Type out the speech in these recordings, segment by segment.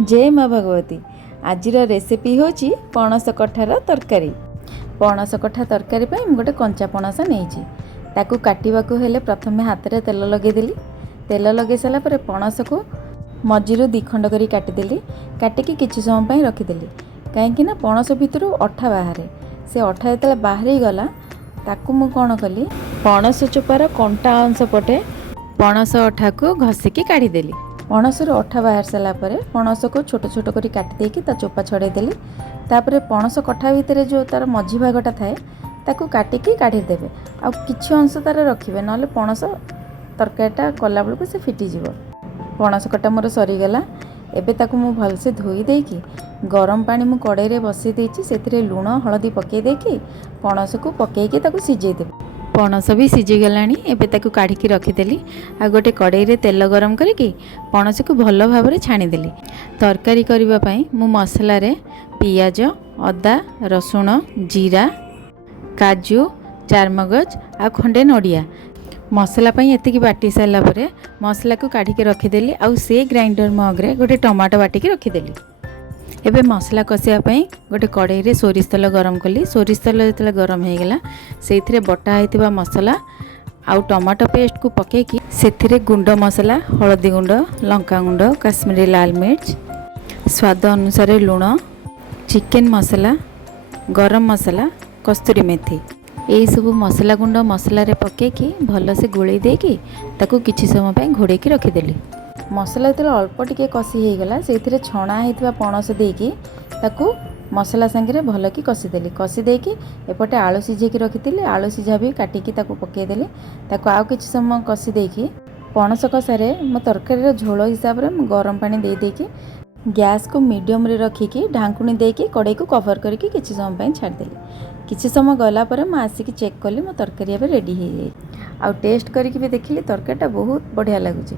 जय माँ भगवती। आजिर रेसिपी होची पणस कठार तरकारी। पणस कठा तरकारी पे गोटे कंचा पणस नहीं ताकू काटिबाकू हेले प्रथमे हाथ रे तेल लगेदेली। तेल लगे सारा पर पणस को मझीरू दी खंड करी काटिदेली। काटिकी किछि समय पई रखिदेली कहीं ना पणस भितर अठा बाहर से अठा जो बाहरी गला ताकू मु कौन कली पणस चोपार कंटा अंश पटे पणस अठा को घसिकी काढ़ीदेली। पणसर अठा बाहर सारा पर पणस को छोट छोट करी काटी देकी ता चोपा छड़ेदेली। तापर पणस कठा भितर जो तार मझी भागटा थाए ताकू काटिकी काढ़ीदेवे। आ किछि अंश तार रखिबे नले पणस तरकारीटा कला बेलू से फिटिଯିବ। पणस कटा मोर सरीगला। एबे ताकू मु भलसे धोई देकी गरम पानी मु कड़ाई रे बसई देछि। सेथिरे लूण हळदी पकई देकी पणस को पकईकी ताकू सिझेई देबे। पणस भी सीझी गलानी। एबे ताकू काढ़ी रखिदेली। आ गोटे कड़ाई रे तेल गरम करके पणस को भल भाव में छाणीदेली। तरकारी करबा पई मु मसला रे पियाज अदा रसुण जीरा काजू चारमगज आ खंडे नड़िया मसला पई एतिकी बाटी सारा पर मसला को काढ़ी रखिदेली। आ से ग्राइंडर मग रे गोटे टमाटो बाटिकी रखिदेली। एबे मसला कषापी गोटे कड़ाई रे सोरिष तेल गरम कली। सोरिष तेल जो गरम हो गला से बटा होता मसला आउ टमाटो पेस्ट को पकेकी से गुंड मसला हलदी गुंड लंका गुंड काश्मीरी लाल मिर्च स्वाद अनुसार लूण चिकेन मसला गरम मसला कस्तूरी मेथी यही सब मसला गुंड मसला रे पकेकी भल से गोले देकी ताकू किछि समय पई घोड़ेकी रखिदेली। मसला जो अल्प टिके कषि हो गला से छणा होता पणस देकी ताकू मसला सांगे भल कि कषिदेली। कषि देकी एपटे आलू सिझेकी रखी आलू सिझा भी काटिकी ताकू पकईदेली। ताकू आउ किछि समय कषि देकी पणस कषारे मो तरकारी झोल हिसाब से गरम पानी दे देकी गैस को मीडियम रे रखिकी ढांकुणी देकी कड़ाई को कवर करके किछि समय छाड़देली। किछि समय गला पर मैं आसिक चेक कली मो तरकारी अब रेडी हो जाए। आउ टेस्ट करके भी देखिली तरकारीटा बहुत बढ़िया लगुच।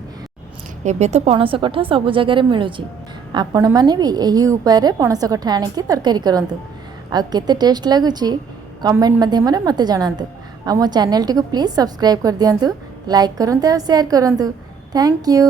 एबे तो पणस कठा सब जगह मिलूची। आपण माने भी यही उपाय रे पणस कठा आनिकी तरकारी करंतु। आ केते टेस्ट लगुची कमेंट माध्यम रे मते जणांतु। आ मो चैनल टी को प्लीज सब्सक्राइब कर दियंतु लाइक करंतु और शेयर करंतु। Thank you.